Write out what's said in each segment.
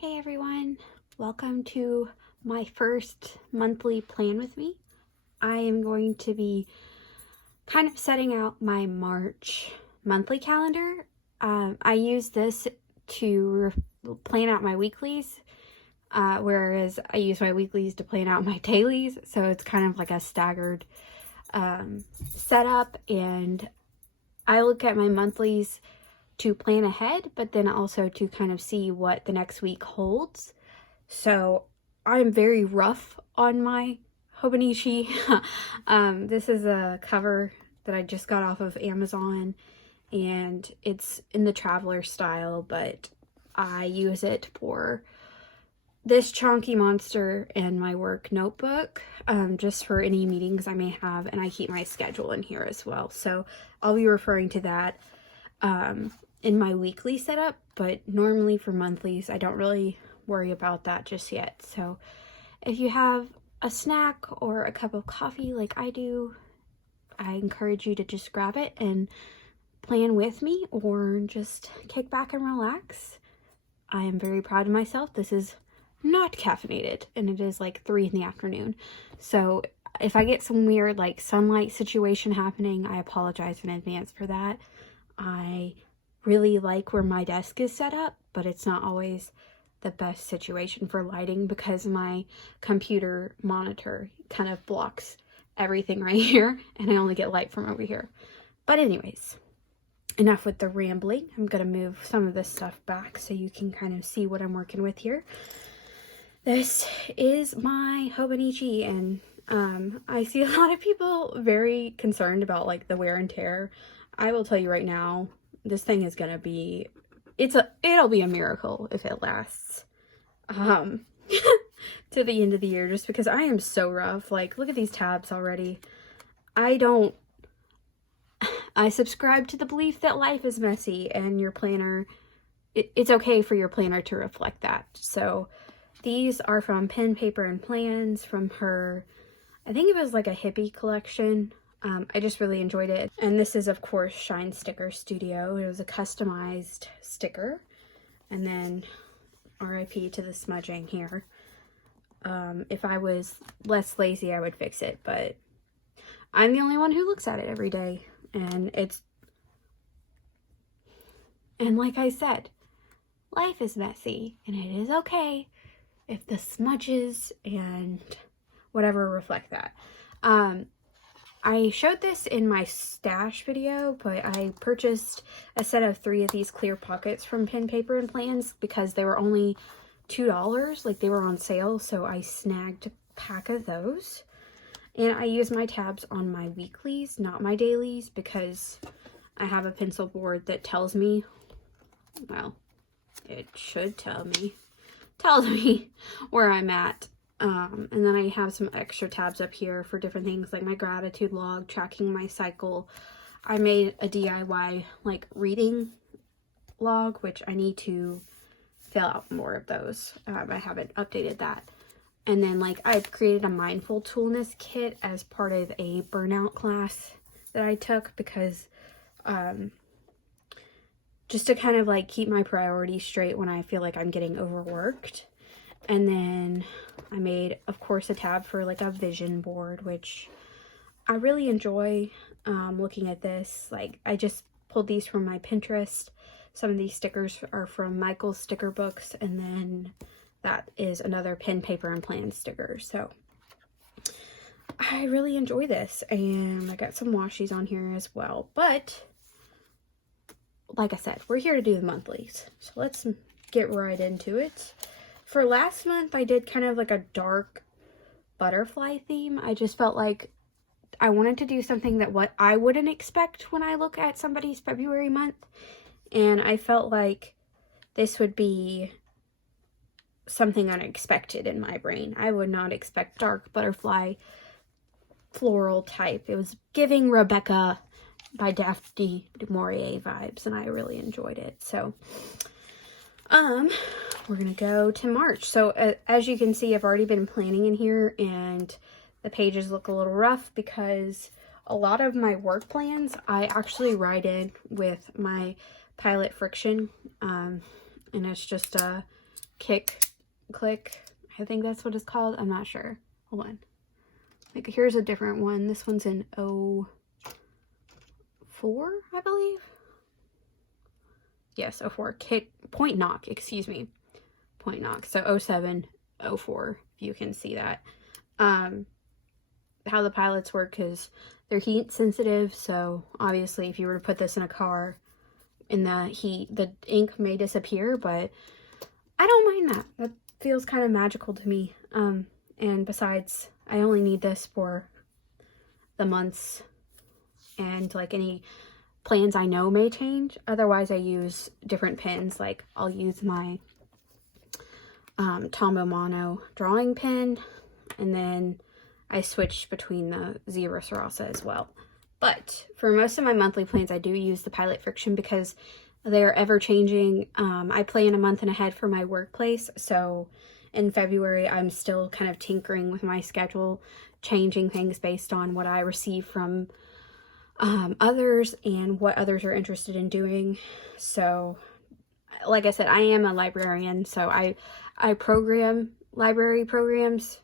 Hey everyone, welcome to my first monthly plan with me. I am going to be kind of setting out my March monthly calendar. I use this to plan out my weeklies, whereas I use my weeklies to plan out my dailies, so it's kind of like a staggered setup, and I look at my monthlies to plan ahead, but then also to kind of see what the next week holds. So I'm very rough on my hobonichi. This is a cover that I just got off of Amazon, and it's in the traveler style, but I use it for this chunky monster and my work notebook, just for any meetings I may have, and I keep my schedule in here as well. So I'll be referring to that in my weekly setup, but normally for monthlies, I don't really worry about that just yet. So if you have a snack or a cup of coffee like I do, I encourage you to just grab it and plan with me, or just kick back and relax. I am very proud of myself. This is not caffeinated, and it is like 3 in the afternoon. So if I get some weird like sunlight situation happening, I apologize in advance for that. I really like where my desk is set up, but it's not always the best situation for lighting because my computer monitor kind of blocks everything right here, and I only get light from over here. But anyways, enough with the rambling. I'm gonna move some of this stuff back so you can kind of see what I'm working with here. This is my hobonichi, and I see a lot of people very concerned about like the wear and tear. I will tell you right now, this thing is gonna be, it'll be a miracle if it lasts to the end of the year, just because I am so rough. Like, look at these tabs already. I subscribe to the belief that life is messy, and your planner, it's okay for your planner to reflect that. So these are from Pen, Paper, and Plans, from her, I think it was like a hippie collection. I just really enjoyed it. And this is, of course, Shine Sticker Studio. It was a customized sticker. And then RIP to the smudging here. If I was less lazy, I would fix it, but I'm the only one who looks at it every day. And like I said, life is messy, and it is okay if the smudges and whatever reflect that. I showed this in my stash video, but I purchased a set of 3 of these clear pockets from Pen, Paper, and Plans because they were only $2, like they were on sale, so I snagged a pack of those. And I use my tabs on my weeklies, not my dailies, because I have a pencil board that tells me, well, it should tells me where I'm at. And then I have some extra tabs up here for different things like my gratitude log, tracking my cycle. I made a DIY like reading log, which I need to fill out more of those. I haven't updated that. And then like I've created a mindful toolness kit as part of a burnout class that I took, because just to kind of like keep my priorities straight when I feel like I'm getting overworked. And then I made, of course, a tab for like a vision board, which I really enjoy looking at this. Like, I just pulled these from my Pinterest. Some of these stickers are from Michael's sticker books, and then that is another Pen, Paper, and Plan sticker. So I really enjoy this, and I got some washies on here as well. But like I said, we're here to do the monthlies, so let's get right into it. For last month, I did kind of like a dark butterfly theme. I just felt like I wanted to do something that what I wouldn't expect when I look at somebody's February month. And I felt like this would be something unexpected in my brain. I would not expect dark butterfly floral type. It was giving Rebecca by Daphne du Maurier vibes, and I really enjoyed it. So, we're gonna go to March. So as you can see, I've already been planning in here, and the pages look a little rough because a lot of my work plans I actually write in with my Pilot Friction, and it's just a click. I think that's what it's called. I'm not sure. Hold on. Like, here's a different one. This one's in 04, I believe. Yes, 04. Point knock, excuse me. Point knock. So 07, 04, if you can see that. How the pilots work is they're heat sensitive. So obviously if you were to put this in a car in the heat, the ink may disappear, but I don't mind that. That feels kind of magical to me. And besides, I only need this for the months and like any plans I know may change. Otherwise, I use different pens. Like I'll use my Tombow Mono drawing pen, and then I switch between the Zebra Sarasa as well. But for most of my monthly plans, I do use the Pilot Friction because they are ever changing. I plan a month and ahead for my workplace, so in February, I'm still kind of tinkering with my schedule, changing things based on what I receive from others and what others are interested in doing. So, like I said, I am a librarian, so I program library programs.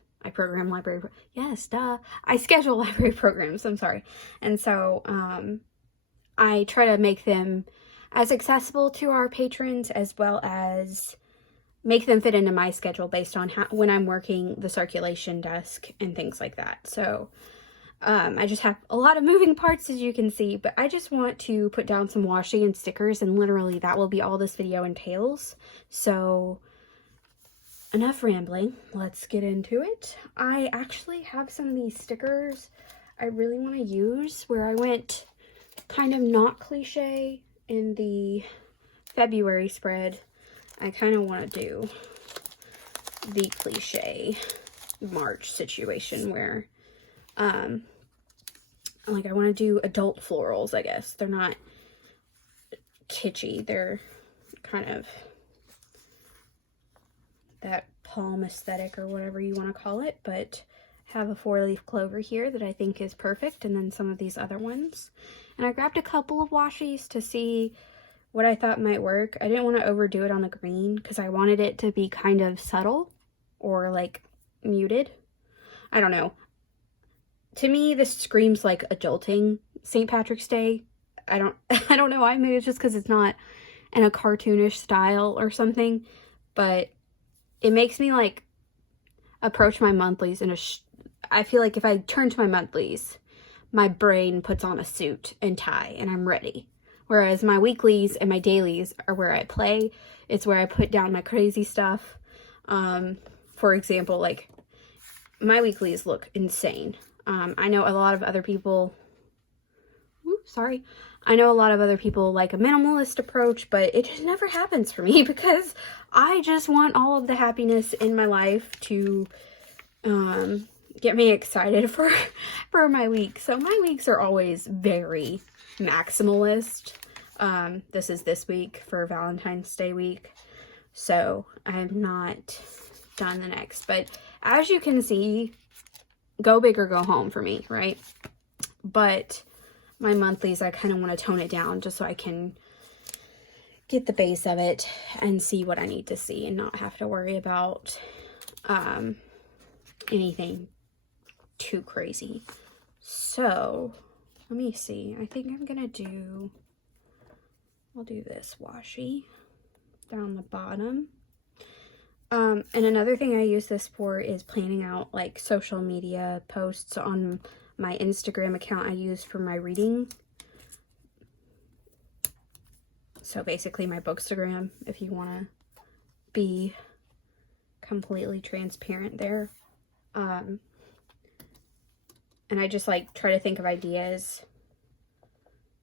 Yes, duh. I schedule library programs, I'm sorry. And so, I try to make them as accessible to our patrons as well as make them fit into my schedule based on when I'm working the circulation desk and things like that. So I just have a lot of moving parts, as you can see, but I just want to put down some washi and stickers, and literally that will be all this video entails. So enough rambling, let's get into it. I actually have some of these stickers I really want to use where I went kind of not cliche in the February spread. I kind of want to do the cliche March situation where, like I want to do adult florals, I guess. They're not kitschy. They're kind of that palm aesthetic or whatever you want to call it, but have a 4-leaf clover here that I think is perfect, and then some of these other ones. And I grabbed a couple of washies to see what I thought might work. I didn't want to overdo it on the green because I wanted it to be kind of subtle or like muted. I don't know. To me, this screams like adulting St. Patrick's Day. I don't know why. Maybe it's just because it's not in a cartoonish style or something, but it makes me like approach my monthlies in I feel like if I turn to my monthlies, my brain puts on a suit and tie and I'm ready. Whereas my weeklies and my dailies are where I play. It's where I put down my crazy stuff. For example, like my weeklies look insane. I know a lot of other people, I know a lot of other people like a minimalist approach, but it just never happens for me because I just want all of the happiness in my life to get me excited for my week. So my weeks are always very maximalist. This is this week for Valentine's Day week, so I'm not done the next. But as you can see, go big or go home for me, right? But my monthlies, I kind of want to tone it down just so I can get the base of it and see what I need to see and not have to worry about anything too crazy. So let me see. I think I'm gonna I'll do this washi down the bottom. And another thing I use this for is planning out like social media posts on my Instagram account I use for my reading. So basically my Bookstagram, if you want to be completely transparent there. And I just like try to think of ideas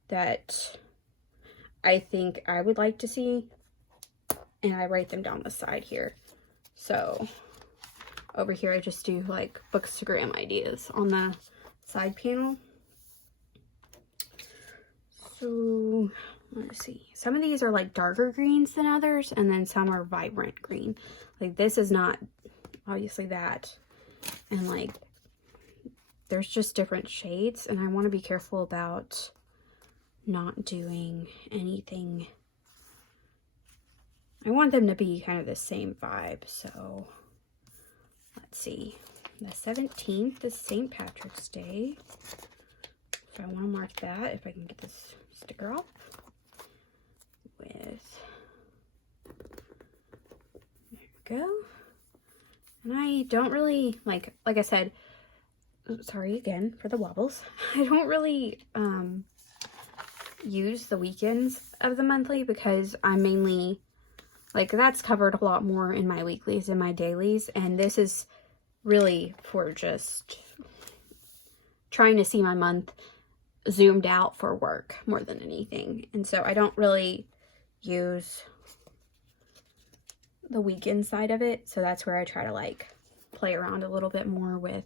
that I think I would like to see, and I write them down the side here. So over here I just do like Bookstagram ideas on the side panel. So let's see, some of these are like darker greens than others, and then some are vibrant green. Like this is not obviously that, and like there's just different shades, and I want to be careful about not doing anything I want them to be kind of the same vibe. So let's see. The 17th is St. Patrick's Day. So I want to mark that if I can get this sticker off with, there we go. And I don't really, like I said, sorry again for the wobbles. I don't really use the weekends of the monthly because I'm mainly, like, that's covered a lot more in my weeklies and my dailies. And this is really for just trying to see my month zoomed out for work more than anything. And so I don't really use the weekend side of it. So that's where I try to like play around a little bit more with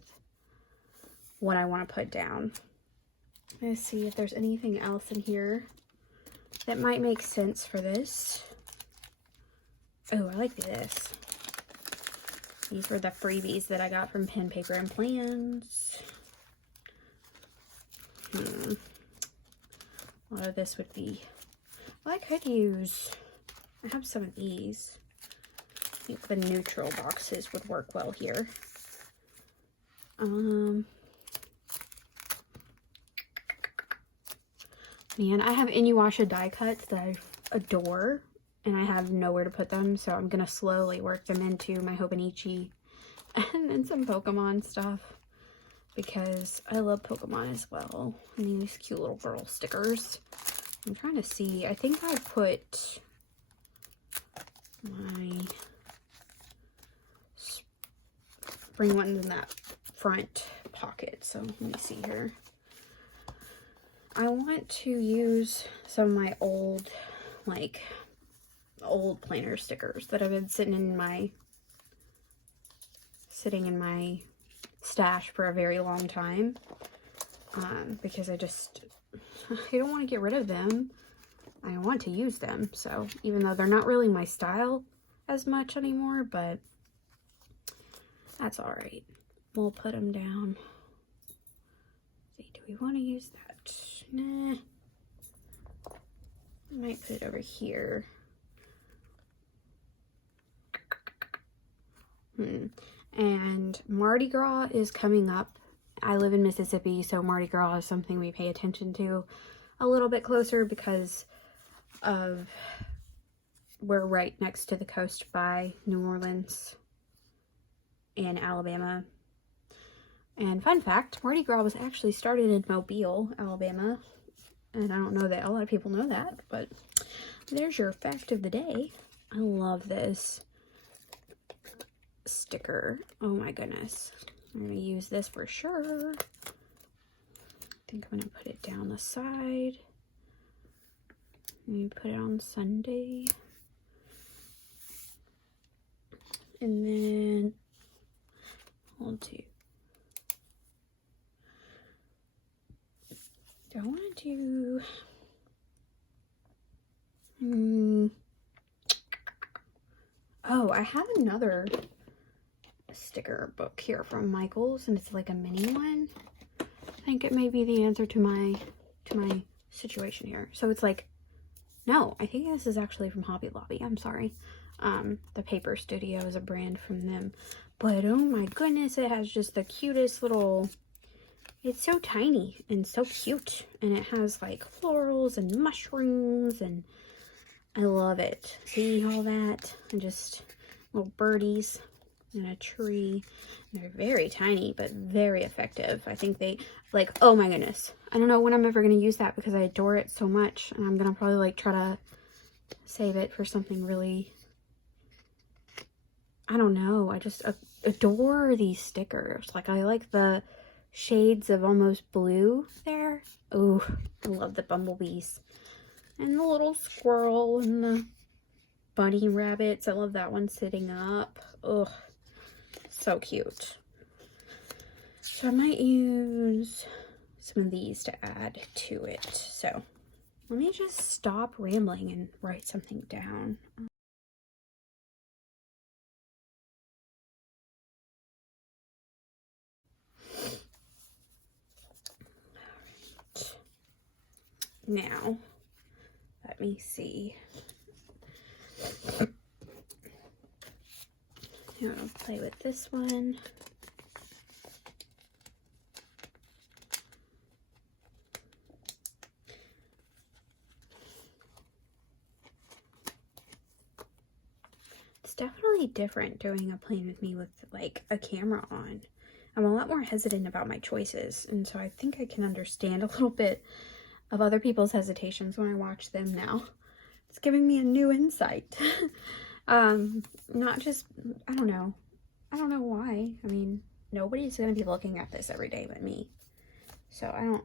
what I want to put down. Let's see if there's anything else in here that might make sense for this. Oh, I like this. These were the freebies that I got from Pen, Paper, and Plans. A lot of this would be, well, I could use, I have some of these. I think the neutral boxes would work well here. Man, I have Inuyasha die cuts that I adore, and I have nowhere to put them, so I'm gonna slowly work them into my hobonichi and then some Pokemon stuff, because I love Pokemon as well. And these cute little girl stickers. I'm trying to see. I think I put my spring ones in that front pocket. So let me see here. I want to use some of my old planner stickers that have been sitting in my stash for a very long time, because I don't want to get rid of them. I want to use them. So even though they're not really my style as much anymore, but that's all right. We'll put them down. Let's see, do we want to use that? Nah. I might put it over here. And Mardi Gras is coming up. I live in Mississippi, so Mardi Gras is something we pay attention to a little bit closer because of we're right next to the coast by New Orleans and Alabama. And fun fact, Mardi Gras was actually started in Mobile, Alabama. And I don't know that a lot of people know that, but there's your fact of the day. I love this sticker. Oh my goodness. I'm going to use this for sure. I think I'm going to put it down the side. And put it on Sunday. And then I'll do. I want to do. Oh, I have another sticker book here from Michael's, and it's like a mini one. I think it may be the answer to my situation here. So it's like, no, I think this is actually from Hobby Lobby. I'm sorry. The Paper Studio is a brand from them. But oh my goodness, it has just the cutest little, it's so tiny and so cute. And it has like florals and mushrooms, and I love it. See all that? And just little birdies and a tree. And they're very tiny, but very effective. I think they, like, oh my goodness. I don't know when I'm ever going to use that because I adore it so much. And I'm going to probably like try to save it for something really, I don't know. I just adore these stickers. Like, I like the shades of almost blue there. Oh, I love the bumblebees. And the little squirrel and the bunny rabbits. I love that one sitting up. Ugh, so cute. So I might use some of these to add to it. So let me just stop rambling and write something down. Alright. Now, let me see. I'm gonna play with this one. It's definitely different doing a plan with me with like a camera on. I'm a lot more hesitant about my choices, and so I think I can understand a little bit of other people's hesitations when I watch them now. It's giving me a new insight. Not just, I don't know why. I mean, nobody's gonna be looking at this every day but me. So I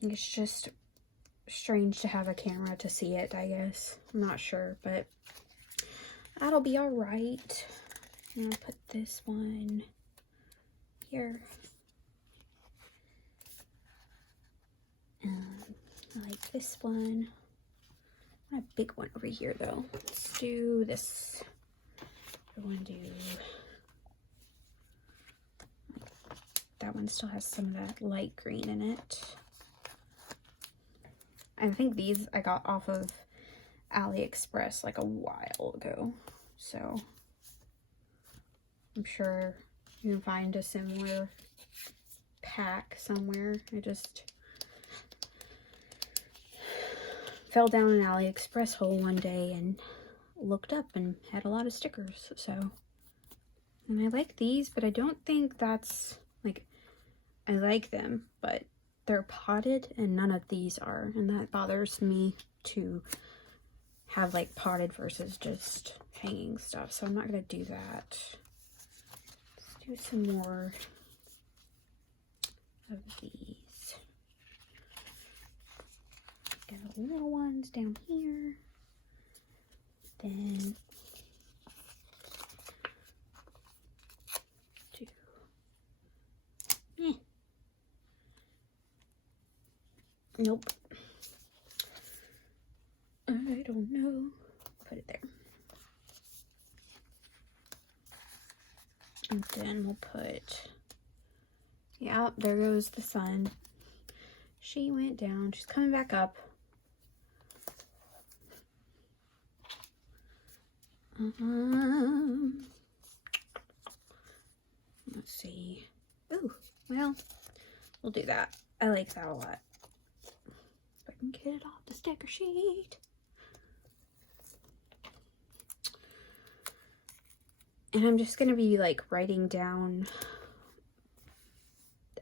think it's just strange to have a camera to see it, I guess. I'm not sure, but that'll be all right. I'm gonna put this one here. I like this one. I want a big one over here though. Let's do this. I want to do that one. Still has some of that light green in it. I think these I got off of AliExpress like a while ago, so I'm sure you can find a similar pack somewhere. I just fell down an AliExpress hole one day and looked up and had a lot of stickers. So, and I like these, but I don't think that's like, I like them, but they're potted and none of these are, and that bothers me to have like potted versus just hanging stuff. So I'm not gonna do that. Let's do some more of these. Got the little ones down here. Then two. Nope. I don't know. Put it there. And then we'll put, yeah, there goes the sun. She went down. She's coming back up. Let's see. Ooh, well, we'll do that. I like that a lot. If I can get it off the sticker sheet. And I'm just gonna be like writing down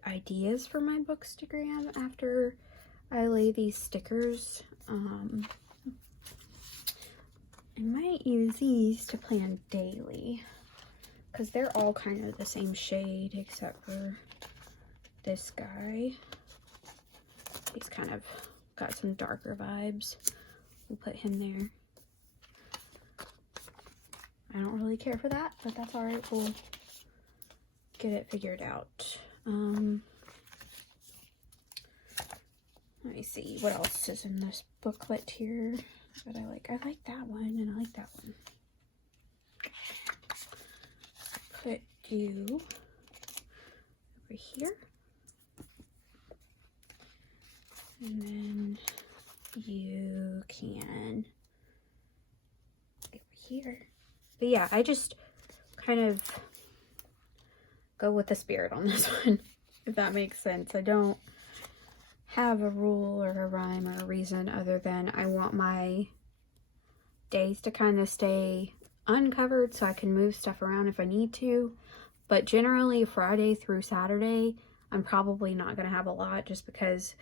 ideas for my bookstagram after I lay these stickers. I might use these to plan daily because they're all kind of the same shade except for this guy. He's kind of got some darker vibes. We'll put him there. I don't really care for that, but that's all right. We'll get it figured out. Let me see what else is in this booklet here that I like. I like that one and I like that one. Put you over here. And then you can over here. But yeah, I just kind of go with the spirit on this one, if that makes sense. I don't have a rule or a rhyme or a reason other than I want my days to kind of stay uncovered so I can move stuff around if I need to. But generally Friday through Saturday, I'm probably not going to have a lot just because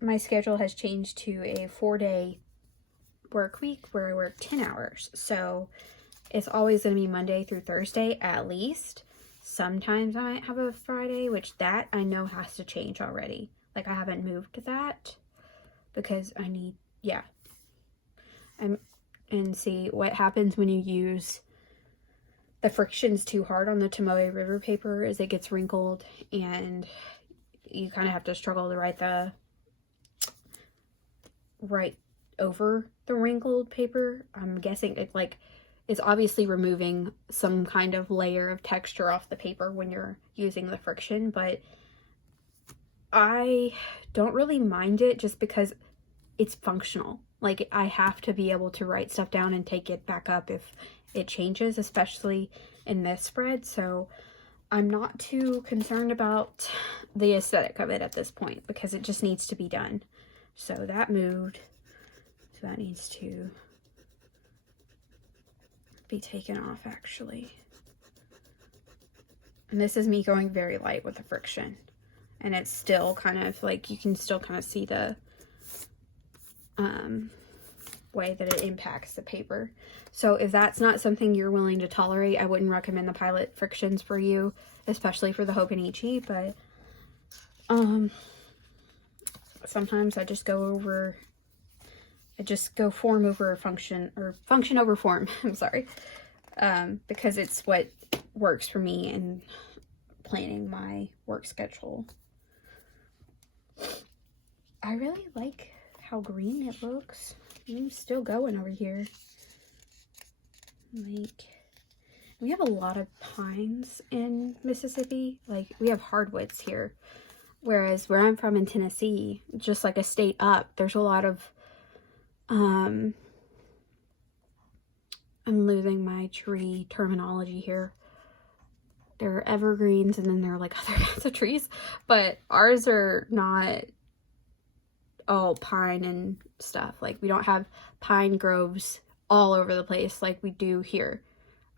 my schedule has changed to a 4-day work week where I work 10 hours. So it's always going to be Monday through Thursday at least. Sometimes I might have a Friday, which that I know has to change already. Like I haven't moved to that because I need, yeah. And see what happens when you use the frictions too hard on the Tomoe River paper is it gets wrinkled and you kind of have to struggle to write over the wrinkled paper. I'm guessing it's obviously removing some kind of layer of texture off the paper when you're using the friction, but I don't really mind it just because it's functional. Like, I have to be able to write stuff down and take it back up if it changes, especially in this spread. So I'm not too concerned about the aesthetic of it at this point because it just needs to be done. So that moved. So that needs to be taken off, actually. And this is me going very light with the friction. And it's still kind of like, you can still kind of see the way that it impacts the paper. So if that's not something you're willing to tolerate, I wouldn't recommend the Pilot frictions for you, especially for the hobonichi. But sometimes I just go form over function, or function over form. I'm sorry, because it's what works for me in planning my work schedule. I really like how green it looks. I'm still going over here. Like, we have a lot of pines in Mississippi. Like, we have hardwoods here. Whereas where I'm from in Tennessee, just like a state up, there's a lot of, I'm losing my tree terminology here. There are evergreens and then there are like other kinds of trees. But ours are not all pine and stuff. Like, we don't have pine groves all over the place like we do here.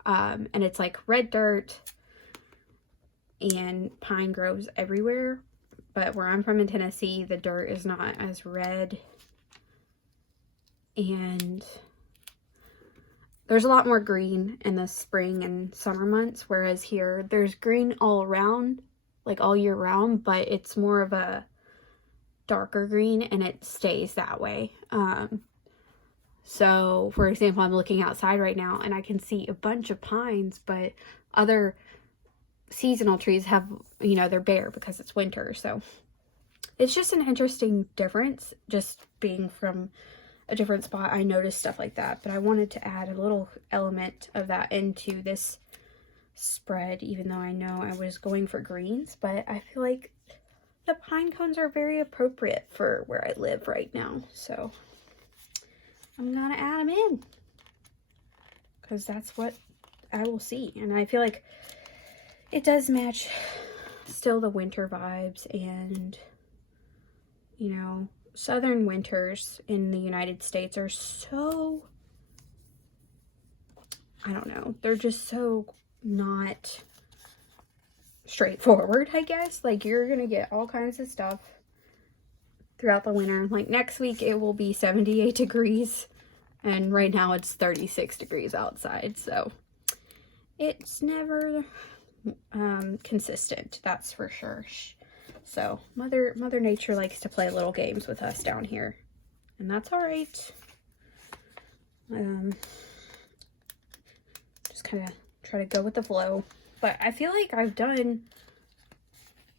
And it's like red dirt and pine groves everywhere. But where I'm from in Tennessee, the dirt is not as red. And there's a lot more green in the spring and summer months. Whereas here, there's green all around, like all year round. But it's more of a darker green and it stays that way. So, for example, I'm looking outside right now and I can see a bunch of pines, but other seasonal trees have, you know, they're bare because it's winter. So it's just an interesting difference. Just being from a different spot, I noticed stuff like that. But I wanted to add a little element of that into this spread, even though I know I was going for greens. But I feel like the pine cones are very appropriate for where I live right now. So I'm gonna add them in because that's what I will see. And I feel like it does match still the winter vibes, and, you know, southern winters in the United States are so, I don't know, they're just so not straightforward, I guess. Like, you're gonna get all kinds of stuff throughout the winter. Like, next week it will be 78 degrees and right now it's 36 degrees outside, so it's never consistent, that's for sure. So mother nature likes to play little games with us down here, and that's all right. Just kind of try to go with the flow. But I feel like I've done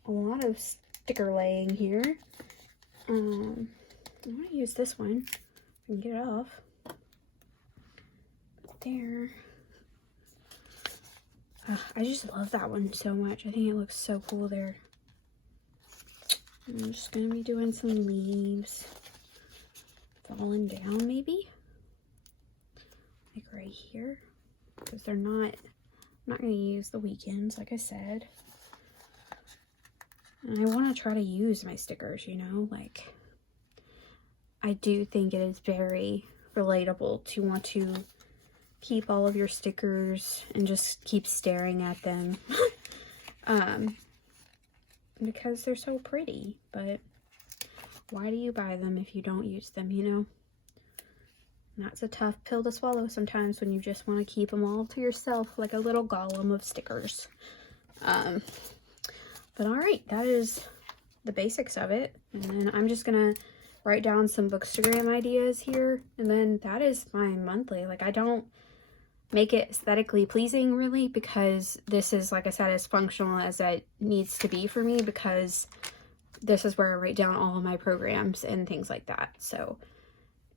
a lot of sticker laying here. I want to use this one. I can get it off. There. I just love that one so much. I think it looks so cool there. I'm just going to be doing some leaves falling down, maybe. Like right here. Because they're not... I'm not going to use the weekends, like I said. And I want to try to use my stickers, you know, like, I do think it is very relatable to want to keep all of your stickers and just keep staring at them. Because they're so pretty. But why do you buy them if you don't use them, you know? And that's a tough pill to swallow sometimes when you just want to keep them all to yourself, like a little golem of stickers. But alright, that is the basics of it. And then I'm just going to write down some Bookstagram ideas here. And then that is my monthly. Like, I don't make it aesthetically pleasing, really, because this is, like I said, as functional as it needs to be for me, because this is where I write down all of my programs and things like that. So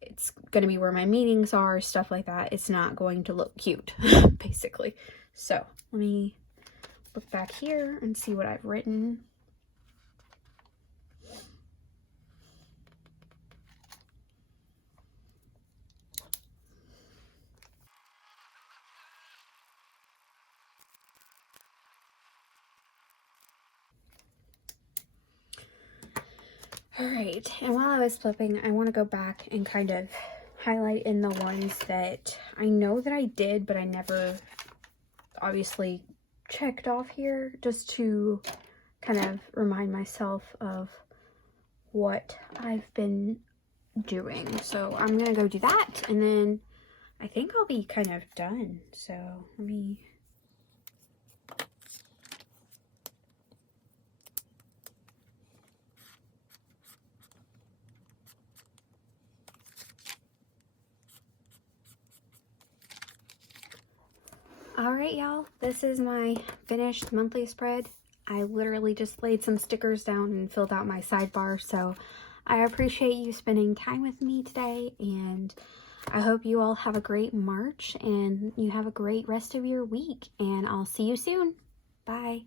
it's going to be where my meetings are, stuff like that. It's not going to look cute, basically. So let me look back here and see what I've written. Alright, and while I was flipping, I want to go back and kind of highlight in the ones that I know that I did, but I never obviously checked off here, just to kind of remind myself of what I've been doing. So I'm gonna go do that, and then I think I'll be kind of done. So let me... Alright, y'all, this is my finished monthly spread. I literally just laid some stickers down and filled out my sidebar, so I appreciate you spending time with me today, and I hope you all have a great March and you have a great rest of your week, and I'll see you soon. Bye.